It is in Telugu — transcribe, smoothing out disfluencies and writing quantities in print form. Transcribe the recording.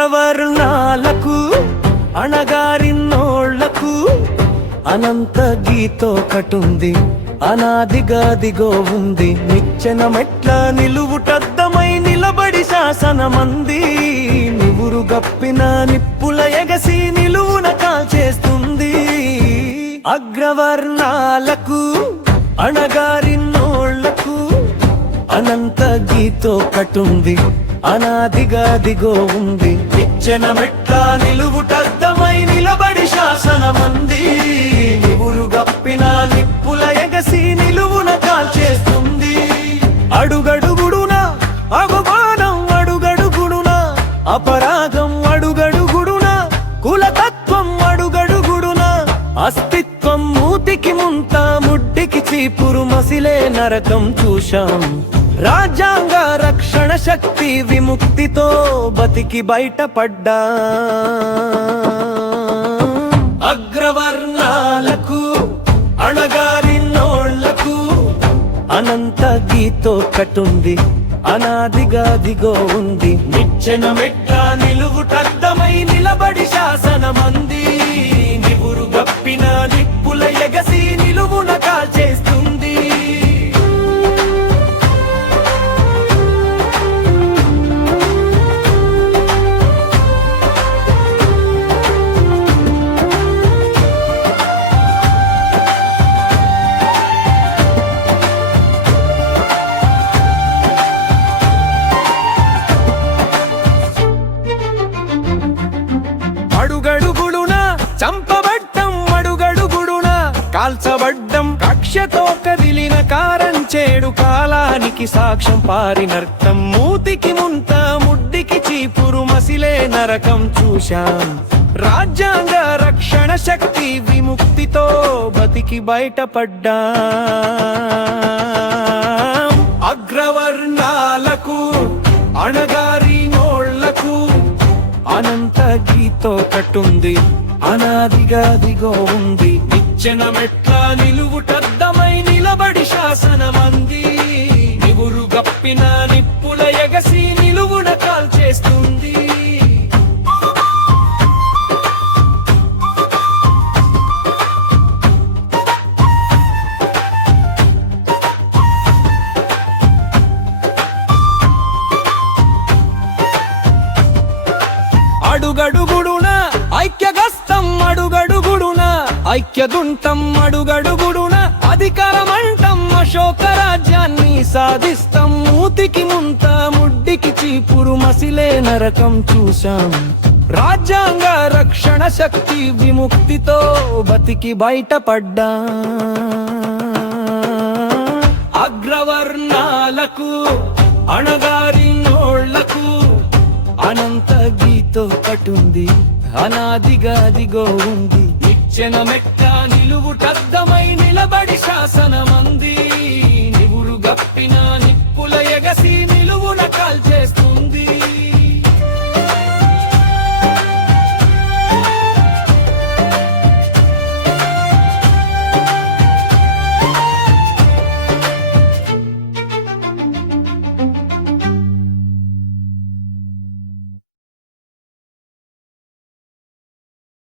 అగ్రవర్ణాలకు అణగారిన్నోళ్లకు అనంత గీతోకటుంది అనాదిగాదిగో ఉంది నిచ్చెన మెట్ల నిలువుటద్దమై నిలబడి శాసనమంది నివురు గప్పిన నిప్పుల ఎగసి నిలువున కాల్చేస్తుంది అగ్రవర్ణాలకు అణగారిన్నోళ్లకు అనంత గీతోకటుంది అనాదిగాదిగో ఉంది నిచ్చెన మెట్ల నిలువుటద్దమై నిలబడి శాసనమంది నివురు గప్పిన నిప్పుల ఎగసి నిలువున కాల్చేస్తుంది అడుగడుగుడున అవమానం అడుగడుగుడున అపరాగం అడుగడుగుడున కులతత్వం అడుగడుగుడున అస్తిత్వం మూతికి ముంత ముడ్డికి చీపురు మసిలే నరకం చూశాం రాజ్యాంగ రక్షణ శక్తి విముక్తితో బతికి బయటపడ్డా అగ్రవర్ణాలకు అణగారిన్నోళ్లకు అనంత గీతోకటుంది అనాదిగాదిగో ఉంది నిచ్చెన మెట్ల నిలువుటద్దమై నిలబడి శాసనమంది నివురు గప్పిన నిప్పుల ఎగసి నిలువున కాల్చేస్తుంది అడుగడుగుడున చంపబడ్డం అడుగడుగుడున కాల్చబడ్డం కక్షతో కదిలిన కారంచేడు కాలానికి సాక్ష్యం పారినర్థం మూతికి ముంత ముడ్డికి చీపురు మసిలే నరకం చూశాం రాజ్యాంగ రక్షణ శక్తి విముక్తితో బతికి బయటపడ్డా అగ్రవర్ణాలకు అణగారినోళ్లకు అనంత గీతోకటుంది అనాదిగాదిగో ఉంది నిచ్చెన మెట్ల నిలువుటద్దమై నిలబడి శాసనమంది నివురు గప్పిన నిప్పుల ఎగసి నిలువున కాల్చేస్తుంది అడుగడుగుడున ఐక్యగస్తం అడుగడుగుడున ఐక్యదుంటం అడుగడుగుడున అధికారమంటం అశోక రాజ్యాన్ని సాధిస్తాం మూతికి ముంత ముడ్డికి చీపురు మసిలే నరకం చూశాం రాజ్యాంగ రక్షణ శక్తి విముక్తితో బతికి బయటపడ్డా అగ్రవర్ణాలకు అణగారినోళ్లకు అనంత గీతోకటుంది అనాదిగాదిగో ఉంది నిచ్చెన మెట్ల నిలువుటద్దమై నిలబడి శాసనమంది నివురు గప్పిన నిప్పుల ఎగసి నిలువున కాల్చేస్తుంది